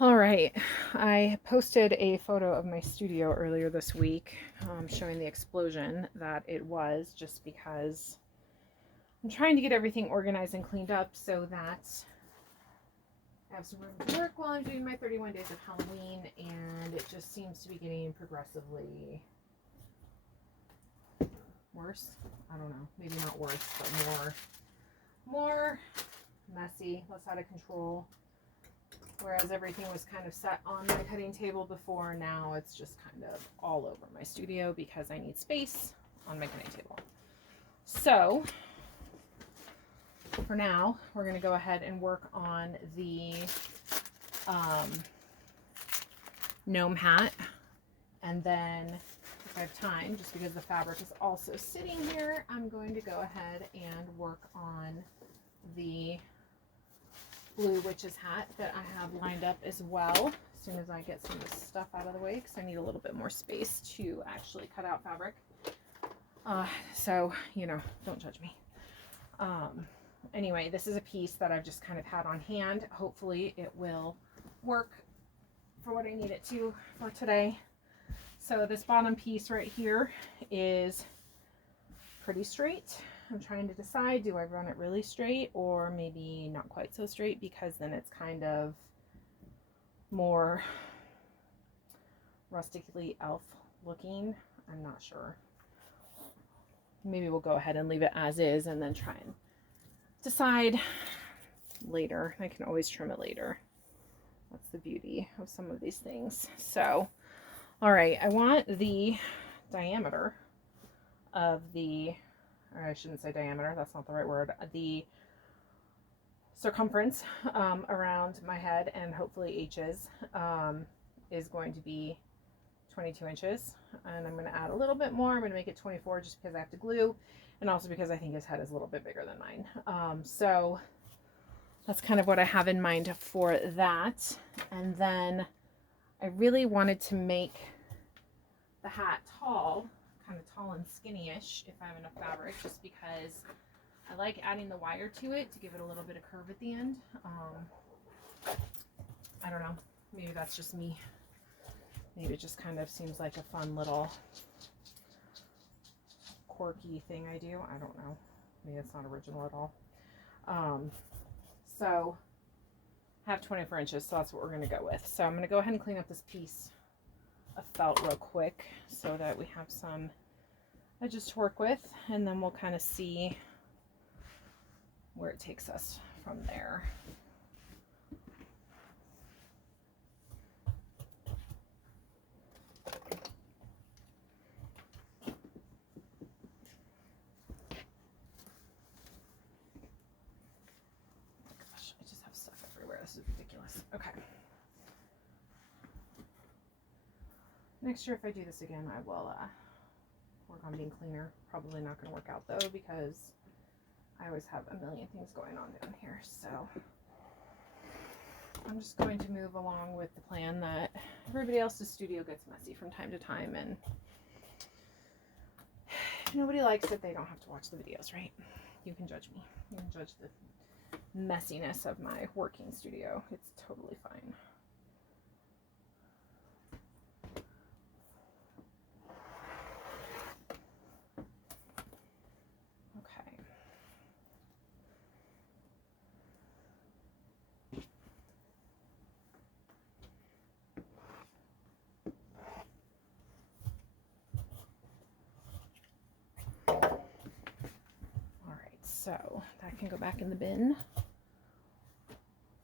All right, I posted a photo of my studio earlier this week, showing the explosion that it was, just because I'm trying to get everything organized and cleaned up so that I have some room to work while I'm doing my 31 days of Halloween, and it just seems to be getting progressively worse. I don't know, maybe not worse, but more messy, less out of control. Whereas everything was kind of set on my cutting table before, now it's just kind of all over my studio because I need space on my cutting table. So for now, we're going to go ahead and work on the gnome hat. And then if I have time, just because the fabric is also sitting here, I'm going to go ahead and work on the blue witch's hat that I have lined up as well, as soon as I get some of this stuff out of the way, because I need a little bit more space to actually cut out fabric. So, you know, don't judge me. Anyway, this is a piece that I've just kind of had on hand. Hopefully it will work for what I need it to for today. So this bottom piece right here is pretty straight. I'm trying to decide, do I run it really straight or maybe not quite so straight, because then it's kind of more rustically elf looking. I'm not sure. Maybe we'll go ahead and leave it as is and then try and decide later. I can always trim it later. That's the beauty of some of these things. So, all right, I want the diameter of the, or I shouldn't say diameter, that's not the right word, the circumference around my head, and hopefully H's, is going to be 22 inches. And I'm going to add a little bit more. I'm going to make it 24 just because I have to glue, and also because I think his head is a little bit bigger than mine. So that's kind of what I have in mind for that. And then I really wanted to make the hat tall, kind of tall and skinny-ish if I have enough fabric, just because I like adding the wire to it to give it a little bit of curve at the end. I don't know, maybe that's just me. Maybe it just kind of seems like a fun little quirky thing I do. I don't know, maybe it's not original at all. So I have 24 inches, so that's what we're going to go with. So I'm going to go ahead and clean up this piece of felt real quick so that we have some edges to work with, and then we'll kind of see where it takes us from there. Gosh, I just have stuff everywhere. This is ridiculous. Okay. Next year, if I do this again, I will work on being cleaner. Probably not going to work out though, because I always have a million things going on down here. So I'm just going to move along with the plan that everybody else's studio gets messy from time to time, and if nobody likes it, they don't have to watch the videos, right? You can judge me. You can judge the messiness of my working studio. It's totally fine. So that can go back in the bin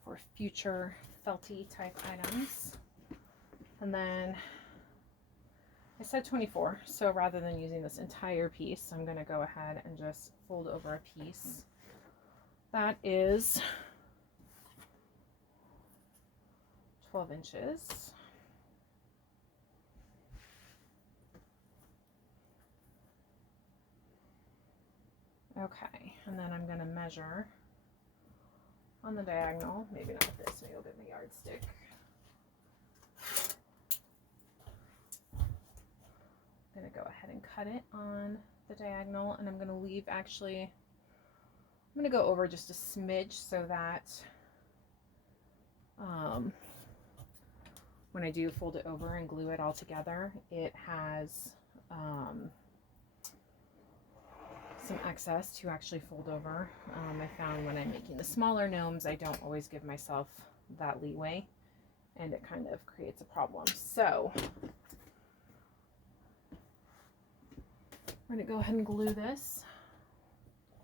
for future felty type items. And then I said 24, so rather than using this entire piece, I'm going to go ahead and just fold over a piece that is 12 inches. Okay, and then I'm going to measure on the diagonal, maybe not with this, maybe I'll get my yardstick. I'm going to go ahead and cut it on the diagonal, and I'm going to leave, actually, I'm going to go over just a smidge so that when I do fold it over and glue it all together, it has some excess to actually fold over. I found when I'm making the smaller gnomes, I don't always give myself that leeway, and it kind of creates a problem. So we're going to go ahead and glue this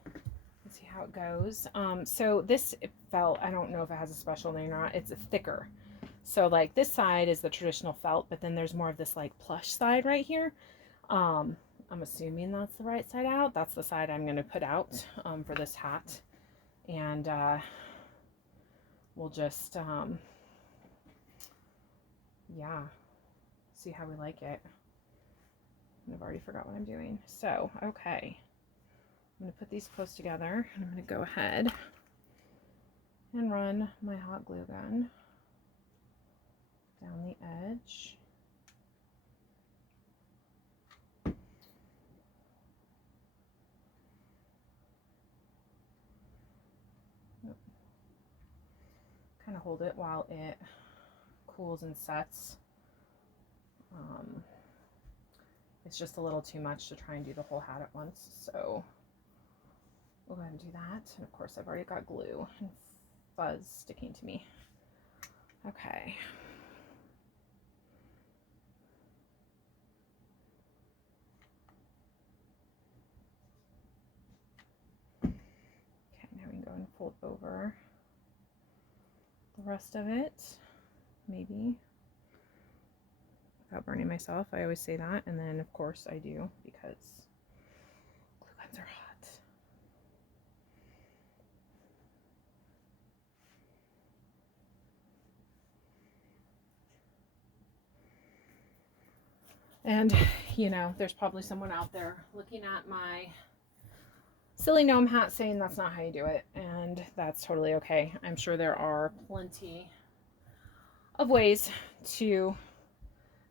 and see how it goes. So this felt, I don't know if it has a special name or not, it's thicker. So like this side is the traditional felt, but then there's more of this like plush side right here. I'm assuming that's the right side out. That's the side I'm going to put out for this hat. And we'll just, yeah, see how we like it. I've already forgot what I'm doing. So, okay. I'm going to put these close together. And I'm going to go ahead and run my hot glue gun down the edge. Kind of hold it while it cools and sets. It's just a little too much to try and do the whole hat at once, so we'll go ahead and do that. And of course I've already got glue and fuzz sticking to me. Okay. Okay, now we can go and fold over the rest of it, maybe without burning myself. I always say that, and then of course I do because glue guns are hot. And you know, there's probably someone out there looking at my silly gnome hat saying that's not how you do it, and that's totally okay. I'm sure there are plenty of ways to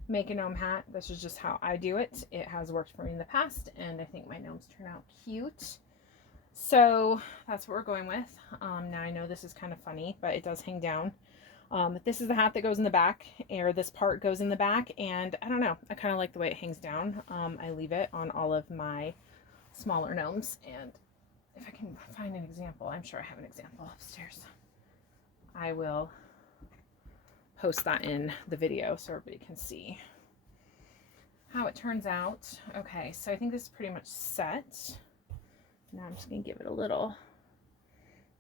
make a gnome hat. This is just how I do it. It has worked for me in the past, and I think my gnomes turn out cute. So that's what we're going with. Now I know this is kind of funny, but it does hang down. This is the hat that goes in the back, or this part goes in the back, and I don't know, I kind of like the way it hangs down. I leave it on all of my smaller gnomes, and if I can find an example, I'm sure I have an example upstairs. I will post that in the video so everybody can see how it turns out. Okay, so I think this is pretty much set. Now I'm just gonna give it a little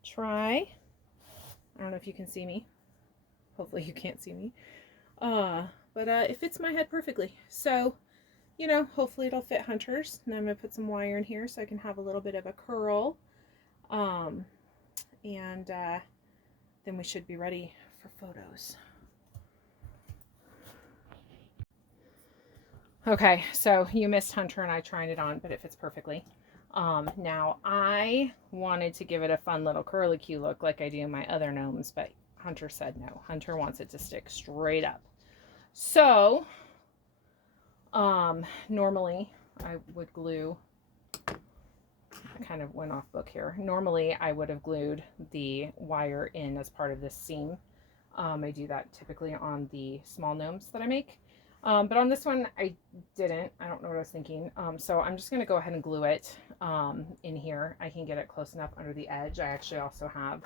try. I don't know if you can see me. Hopefully you can't see me. But it fits my head perfectly. So, you know, hopefully it'll fit Hunter's. And I'm gonna put some wire in here so I can have a little bit of a curl. Then we should be ready for photos. Okay, so you missed Hunter and I trying it on, but it fits perfectly. Now I wanted to give it a fun little curlicue look like I do my other gnomes, but Hunter said no. Hunter wants it to stick straight up. So, normally I would glue, I kind of went off book here. Normally I would have glued the wire in as part of this seam. I do that typically on the small gnomes that I make. But on this one, I didn't. I don't know what I was thinking. So I'm just going to go ahead and glue it in here. I can get it close enough under the edge. I actually also have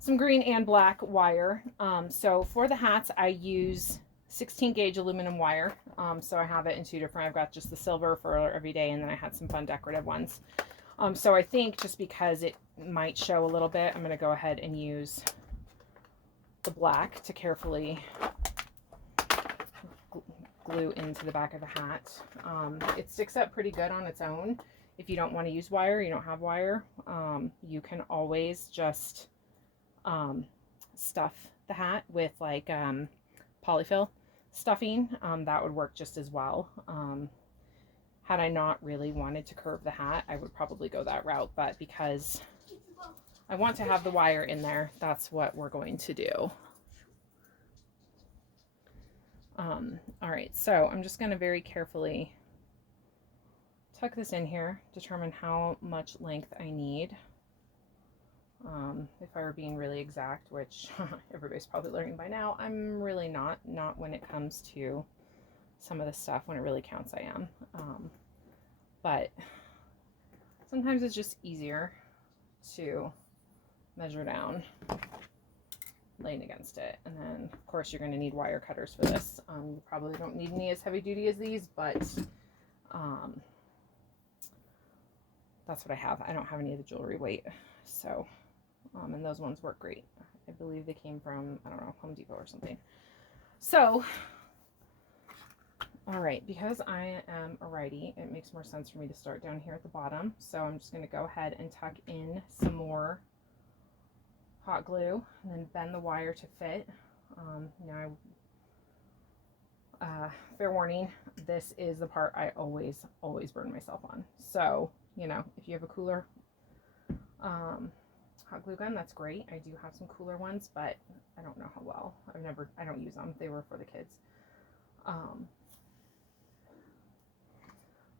some green and black wire. So for the hats, I use 16 gauge aluminum wire. So I have it in two different. I've got just the silver for every day, and then I had some fun decorative ones. So I think just because it might show a little bit, I'm going to go ahead and use the black to carefully glue into the back of the hat. It sticks up pretty good on its own. If you don't want to use wire, you don't have wire, you can always just stuff the hat with like polyfill stuffing. That would work just as well. Had I not really wanted to curve the hat, I would probably go that route, but because I want to have the wire in there, that's what we're going to do. All right, so I'm just going to very carefully tuck this in here, determine how much length I need If I were being really exact, which everybody's probably learning by now, I'm really not when it comes to some of the stuff. When it really counts, I am. But sometimes it's just easier to measure down laying against it. And then of course you're going to need wire cutters for this. You probably don't need any as heavy duty as these, but that's what I have. I don't have any of the jewelry weight, so and those ones work great. I believe they came from, I don't know, Home Depot or something. So all right, because I am a righty, it makes more sense for me to start down here at the bottom. So I'm just going to go ahead and tuck in some more hot glue and then bend the wire to fit. Now, fair warning, this is the part I always burn myself on. So, you know, if you have a cooler hot glue gun, that's great. I do have some cooler ones, but I don't know how well. I don't use them. They were for the kids.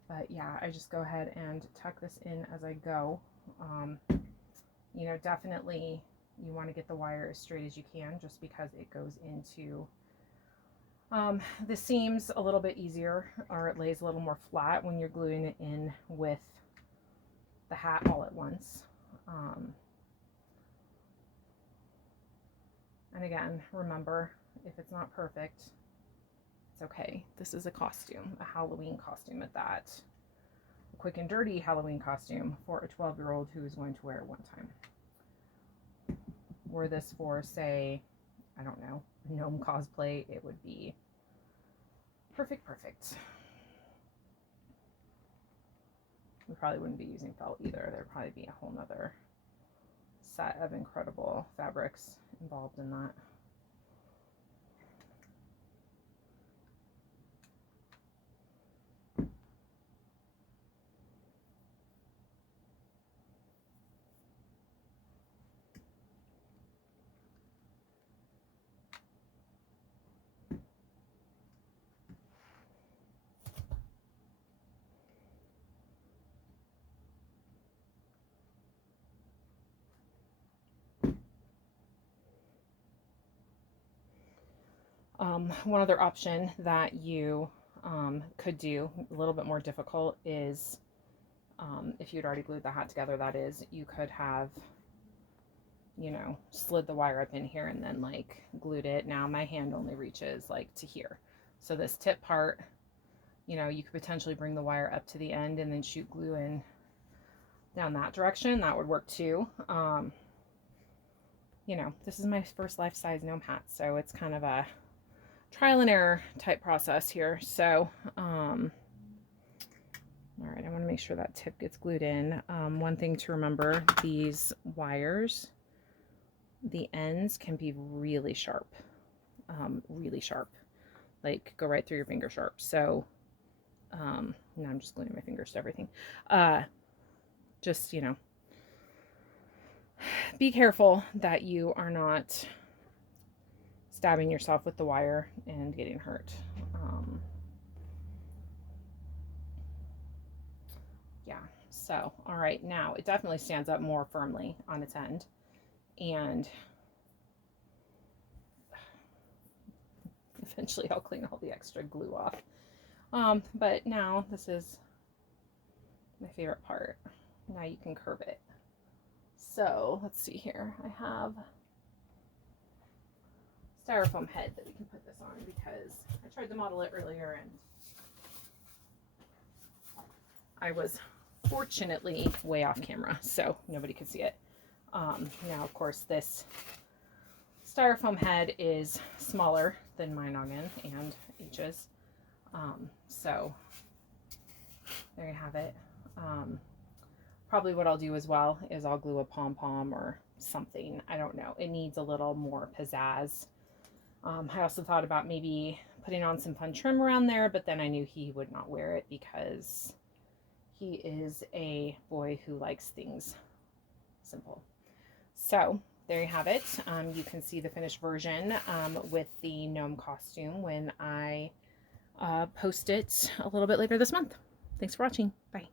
But yeah, I just go ahead and tuck this in as I go. You know, definitely you want to get the wire as straight as you can, just because it goes into the seams a little bit easier, or it lays a little more flat when you're gluing it in with the hat all at once. And again, remember, if it's not perfect, it's okay. This is a costume, a Halloween costume at that. A quick and dirty Halloween costume for a 12-year-old who is going to wear it one time. Were this for, say, I don't know, gnome cosplay, it would be perfect. We probably wouldn't be using felt either. There'd probably be a whole nother set of incredible fabrics involved in that. One other option that you could do, a little bit more difficult, is if you'd already glued the hat together, that is, you could have, you know, slid the wire up in here and then like glued it. Now my hand only reaches like to here. So this tip part, you know, you could potentially bring the wire up to the end and then shoot glue in down that direction. That would work too. You know, this is my first life-size gnome hat, so it's kind of a trial and error type process here. So, all right, I want to make sure that tip gets glued in. One thing to remember, these wires, the ends can be really sharp, like go right through your finger sharp. So, now I'm just gluing my fingers to everything. Just, you know, be careful that you are not stabbing yourself with the wire and getting hurt. Yeah, so, all right, now it definitely stands up more firmly on its end, and eventually I'll clean all the extra glue off. But now this is my favorite part. Now you can curve it. So let's see here. I have styrofoam head that we can put this on, because I tried to model it earlier and I was fortunately way off camera, so nobody could see it. Now, of course, this styrofoam head is smaller than my noggin and H's. So there you have it. Probably what I'll do as well is I'll glue a pom-pom or something. I don't know. It needs a little more pizzazz. I also thought about maybe putting on some fun trim around there, but then I knew he would not wear it because he is a boy who likes things simple. So there you have it. You can see the finished version with the gnome costume when I post it a little bit later this month. Thanks for watching. Bye.